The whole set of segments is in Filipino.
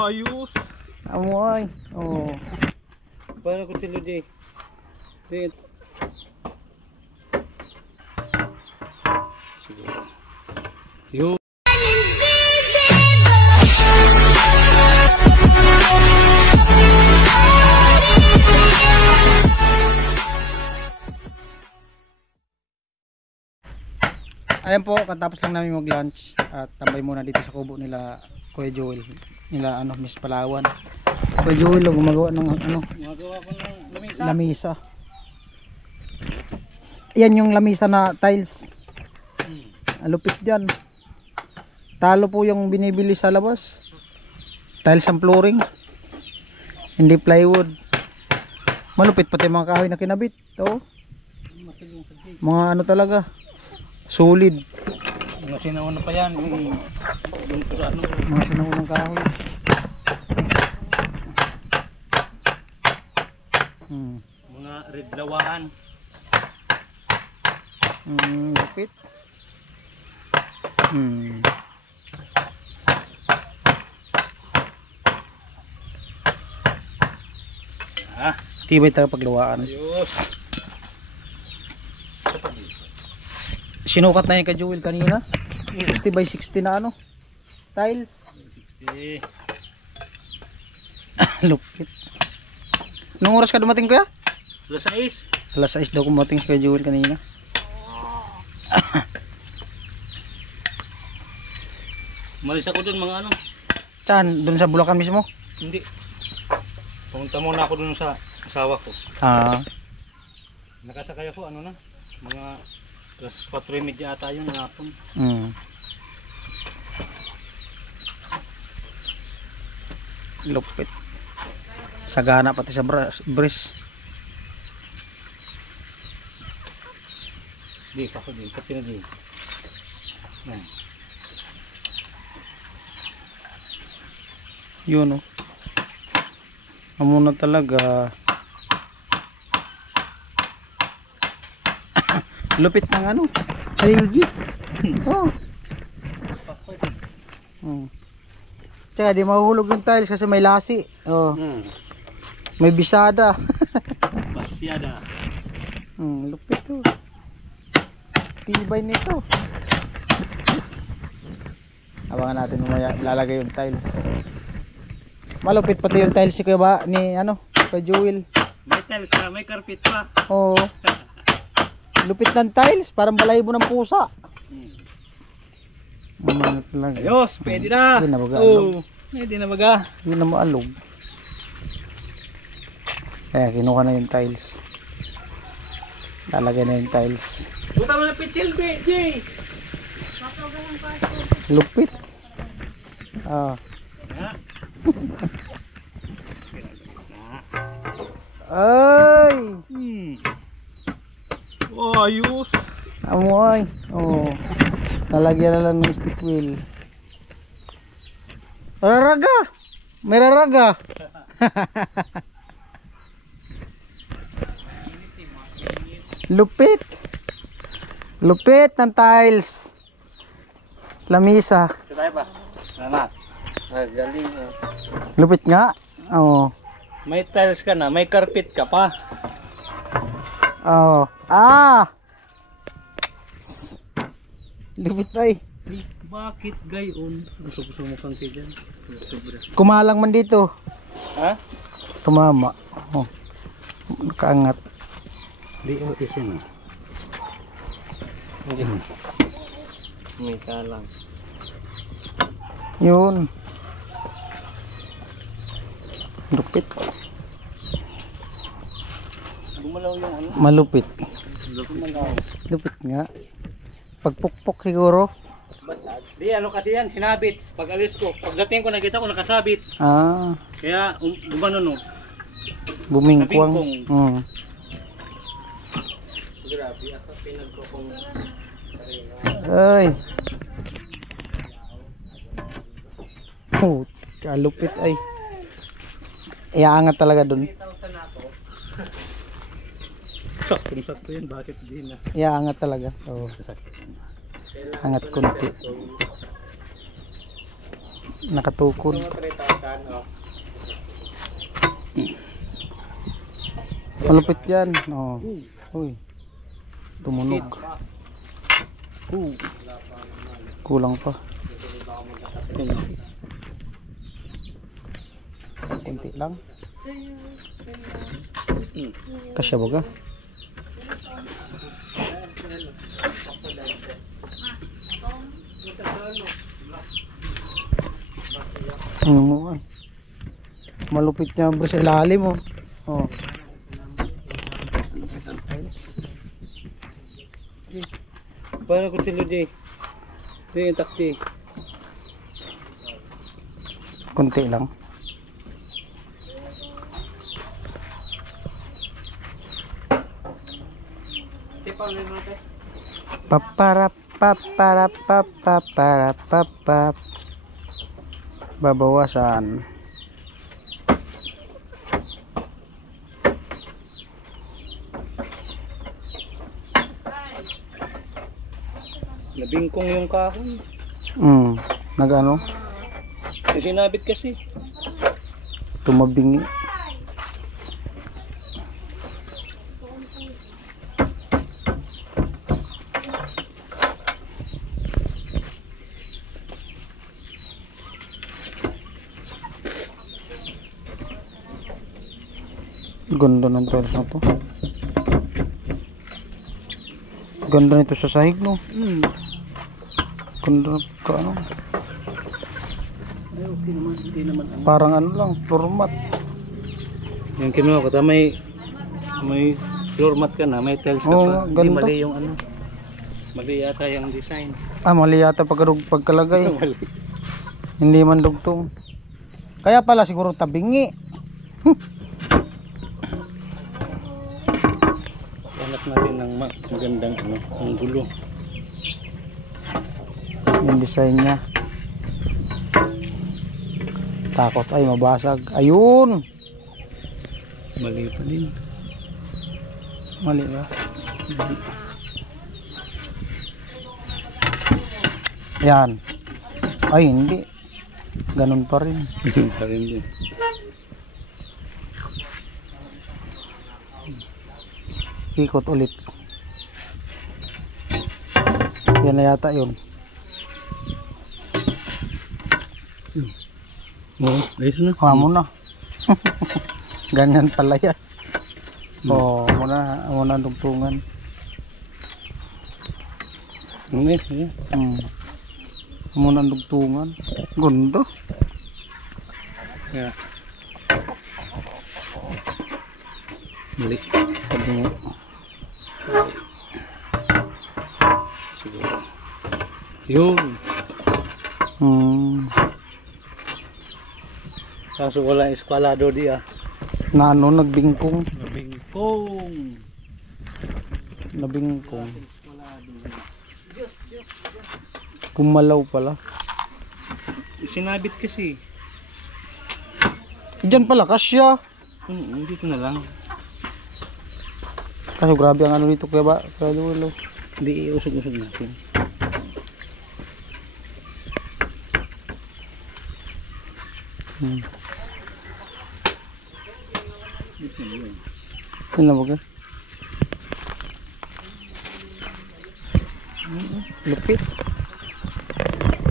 Ayos. Amoy. Oh. Paano ko sila di? Sige. Yo. Ayan po, katapos lang namin mag-lunch at tambay muna dito sa kubo nila Kuya Joel, nila Miss Palawan. Kuya Joel gumagawa ng Gumagawa ko ng lamisa. lamisa. Yan yung lamisa na tiles. Alupit dyan. Talo po yung binibili sa labas. Tiles ang flooring, hindi plywood. Malupit pati mga kahoy na kinabit. Oh. Mga talaga, solid. Mga sinauna pa yan. Doon ko sa Mga sinaunang kahoy. Mga red lawaan. Lupit. Tibay talaga paglawaan. Ayos. Sinukat na yung ka Joel kanina. 60 by 60 na tiles. 60. Lupit. Nung oras ka dumating kuya? Alas 6. Alas 6 daw kumating si Kuya Joel kanina. Malis ako dun mga Saan? Doon sa Bulacan mismo? Hindi. Pumunta muna ako dun sa asawa ko. Nakasakay ako mga alas 4:30 ata yun ng hapon. Lupit. Sagana pati sa bris. Di pa ako din. Pati na din. Yun amo na talaga. Lupit ng haligi. Tsaka di mahuhulog yung tiles kasi may lasi. May bisada. Basyada. Lupit tibay nito. Abangan natin mamaya lalagay yung tiles. Malupit pati yung tiles ni Kuya Joel. May tiles pa, may carpet pa. Oo. Lupit ng tiles, parang balahibo ng pusa. Ayos, pwede na. Hindi na baga. Pwede na baga. Hindi na maalog. Kaya kinuha na yung tiles. Lalagay na yung tiles. Buta mo na pitsil, Jay. Lupit. Ay! Ayos. Amoy. Lalagyan na lang ng stick wheel. Raraga! May raraga! Lupit! Lupit ng tiles. Lamisa. Sabay ba? Salamat. Galing. Lupit nga. May tiles ka na, may carpet ka pa. Lupit ay. Bakit gayon? Gusto mo kang kaya dyan. Kumalang man dito. Tumama. Nakaangat. Di mo isin. Hindi. May kalang. Yun. Lupit. Gumalaw yung Malupit. Lupit nga. Pagpukpok siguro. Basag. Di kasi yan, sinabit. Pag alis ko, pagdating ko nakita ko nakasabit. Kaya gumano Bumingkwang. Grabe, ako pinagko kong ay. Kalupit ay. Iaangat talaga dun. Sakto yan, bakit di na? Iaangat talaga. Angat kunti. Nakatukod. Mga 3,000, oh. Malupit yan. Oh. Uy. Tumunog. Kulang pa. Kunti lang. Kasya ba ka? Ano mo ay? Malupit niya bro sa ilalim mo. Oh. Paano ko silo di? Di yung takti. Kunti lang. Tipang rin natin. Paparap paparap paparap papap. Babawasan. Nabingkong yung kahoy. Nagano? Sinabit kasi. Tumabingi. Ganda ng tiles na to. Ganda nito sa sahig, no? Ganda ka ano. Ay, okay naman. Hindi naman. Parang ano lang, floor mat. Yung kinuha ko, may floor mat ka na, may tiles ka Oo, pa. Hindi ganda. mali yung ano. Mali yata yung design. Mali yata pagkalagay. Mali. Hindi man dugtong. Kaya pala siguro tabingi. Hanap natin ng magandang ano, ang gulo. Yung design niya. Takot ay mabasag. Ayun. Mali pa din. Mali ba? Yan. Ay hindi. Ganun pa rin. Pa rin din. Ikot ulit. Yan na yata yun. Oo, ayos na. Hawa mo na. Ganyan pala yan. Muna dugtungan. Okay, yeah. Muna dugtungan. Gundo. Yeah. Mali. Tabingi. Siguro. Yun. Kaso wala eskwalado di ah. Na ano, nagbingkong. Nabingkong. Nabingkong. Kumalaw pala. Sinabit kasi. Diyan pala kasya. Dito na lang. Kaso grabe ang ano dito kaya ba? Kaya dulo. Hindi iusog-usog natin. Yan na ba? Lupit.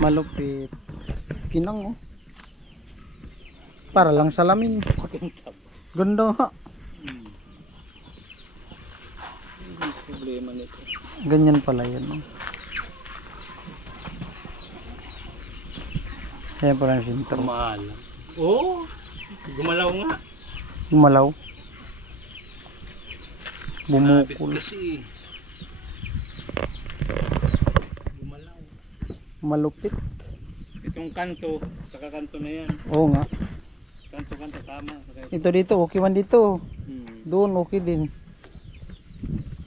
Malupit. Kinang oh. Para lang salamin. Ganda nga. Problema nito. Ganyan pala yan. Oh. Yan pala yung sintro. Mahal. Oo. Gumalaw nga. Gumalaw. Sinabit Bumukol. kasi. Gumalaw. Malupit. Itong kanto, saka kanto na yan. Oo nga. Kanto-kanto tama. Ito dito, okay man dito. Hmm. Doon, okay din.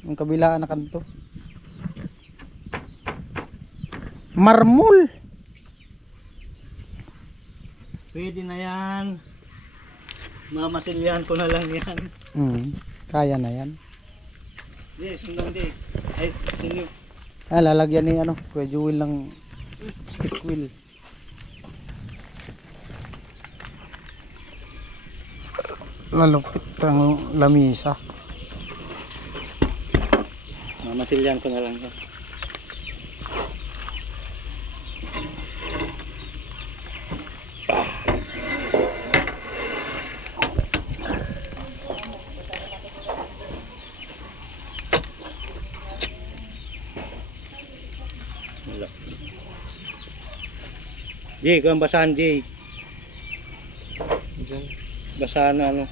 Yung kabilaan na kanto. Marmol. Pwede na yan. Mamasilyahan ko na lang yan. Kaya na yan. Di, sundang di. Ay, sinyo. Lalagyan ni ano, Kuya Jewel ng stick wheel. Lalupit ang lamisa. Mamasilyan ko na lang yan. Wala. Jay, kung basahan Jay. Basahan na ano.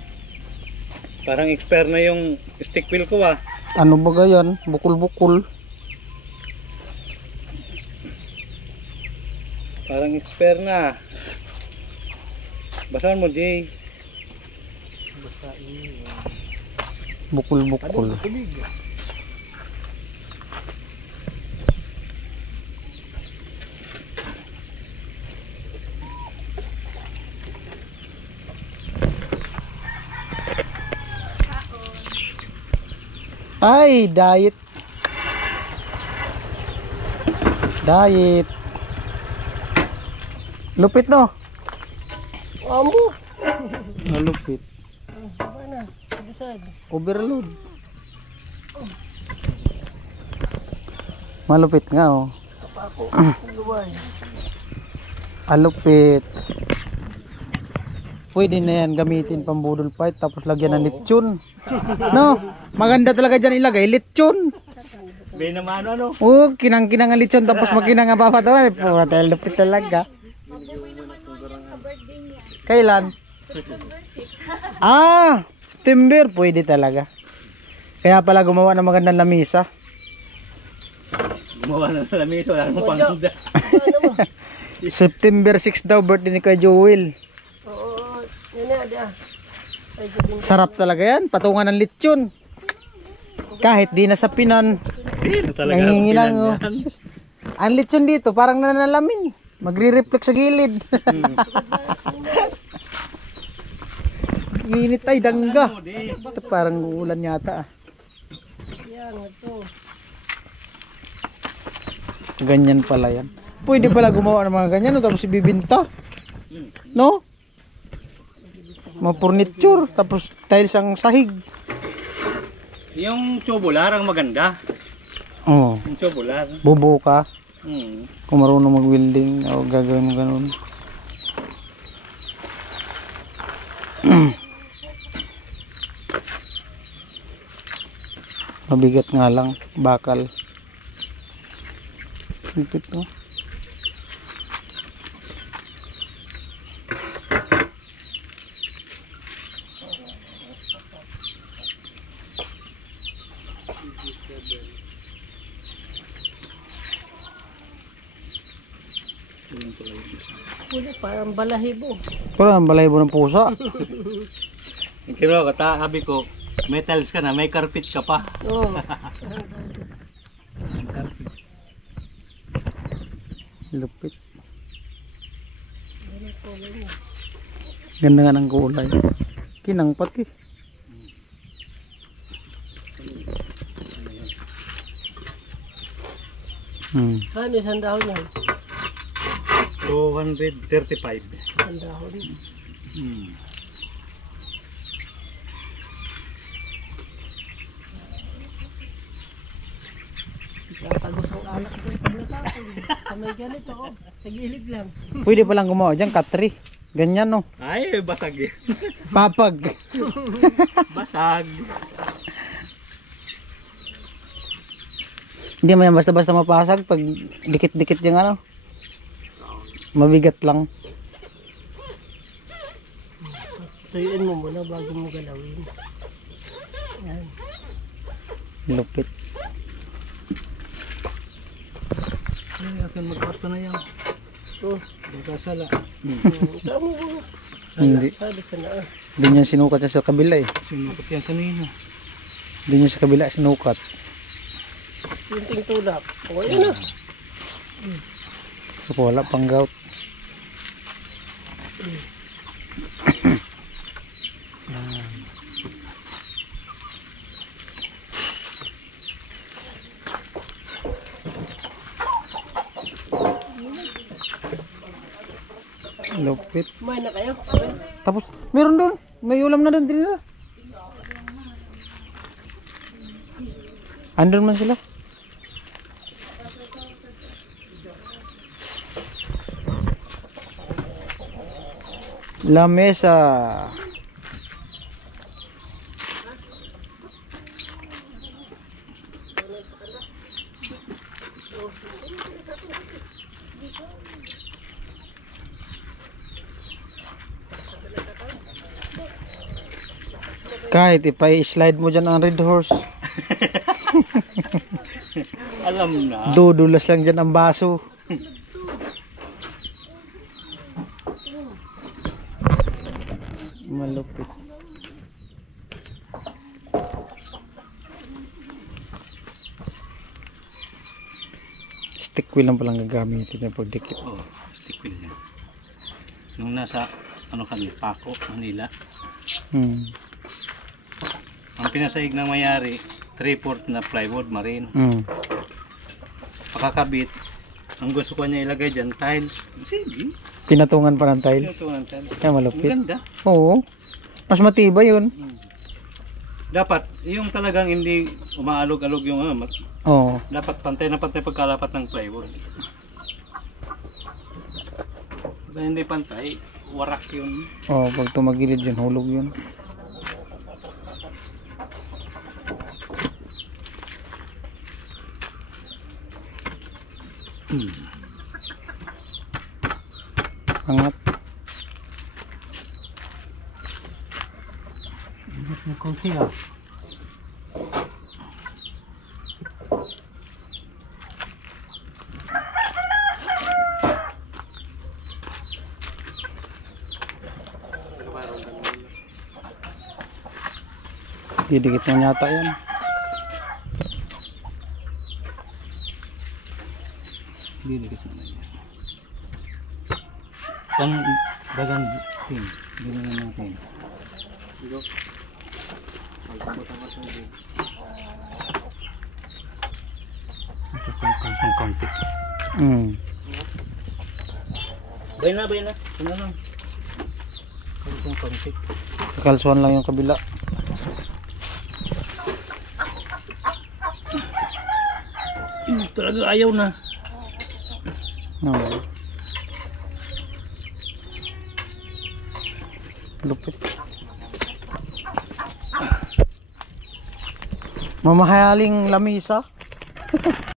Parang expert na yung stick wheel ko ah. Ano ba yan? Bukol-bukol. Parang expert na. Basahan mo Jay. Bukol-bukol. Ay, diet. Diet. Lupit no? Amo. Malupit. Mana? Busad. Overload. Malupit nga oh. Ako. Luway. Alupit. Pwede na yan gamitin pambudol fight tapos lagyan ng lechon. No? Maganda talaga dyan ilagay lechon. Bay naman ano. Oh, kinang-kinang ang lechon tapos makinang ang bawat tayo. Pura tayo lupit talaga. Kailan? Ah, timber pwede talaga. Kaya pala gumawa ng magandang lamisa. Gumawa na ng lamisa, wala nang panganda. September 6 daw birthday ni Kuya Joel. Oo. Yan dia. Sarap talaga yan, patungan ng lechon. Kahit di nasapinan. Hindi talaga. Nangingilang oh. Ang lechon dito parang nanalamin. Magre-reflect sa gilid. Init ay dangga. Ito parang ulan yata ah. Yan ito. Ganyan pala yan. Pwede pala gumawa ng mga ganyan no? Tapos ibibinta. No? Mga furniture. Tapos tiles ang sahig. Yung tubular ang maganda. Oo. Yung tubular. Bubo ka. Hmm. Kung marunong mag-welding o gagawin mo ganun. Mabigat nga lang. Bakal. Lupit no? Wala parang balahibo. Parang balahibo ng pusa. Yung kinuha ko, sabi ko, may tiles ka na, may carpet ka pa. Oo. Lupit. Ganda nga ng kulay. Kinang pati. Ano isang dahon yan? 235. Isang dahon. Hmm. Tatagos ang alak doon pag natapon. Sa may ganito oh. Sa gilid lang. Pwede palang gumawa dyan, katri. Ganyan no. Ay, basag eh. Papag. Basag. Hindi mo yan basta-basta mapasag pag dikit-dikit yung ano. Mabigat lang. Tuyuin mo muna bago mo galawin. Yan. Lupit. Ay, akin magkasto na yan. Oh. Magkasala. Tama mo. Hindi. Sabi sa naa. Hindi niya sinukat sa kabila eh. Sinukot yan kanina. Hindi niya sa kabila sinukat. Kunting tulak. O yun na. So wala pang gout. Lupit. Kumain na kayo? Tapos meron doon. May ulam na doon din na. Andun man sila. La mesa. Kahit ipa-slide mo dyan ang red horse. Alam na. Dudulas lang dyan ang baso. Malupit. Stick wheel lang palang gagamitin niya pagdikit. Oh, stick wheel yan. Nung nasa ano kami, Paco, Manila. Ang pinasahig ng mayari, 3/4 na plywood marine. Pakakabit, ang gusto ko niya ilagay dyan, tiles. Sige. Pinatungan pa ng tiles. Pinutungan tiles. Kaya malupit. Ang ganda. Oo. Mas matibay yun. Dapat, yung talagang hindi umaalog-alog yung ano, Oo. dapat pantay na pantay pagkalapat ng plywood. Kaya hindi pantay, warak yun. Oo, pag tumagilid yun, hulog yun. Angat. Ang konti ah. Didikit mo yata yan. Didikit naman yan. Kan dagang pin. Dagang ng pin. Ito kung konti. Bay na. Ano lang. Kung konti. Kalsuhan lang yung kabila. Talaga ayaw na. Oo. Lupit. Mamahaling lamisa.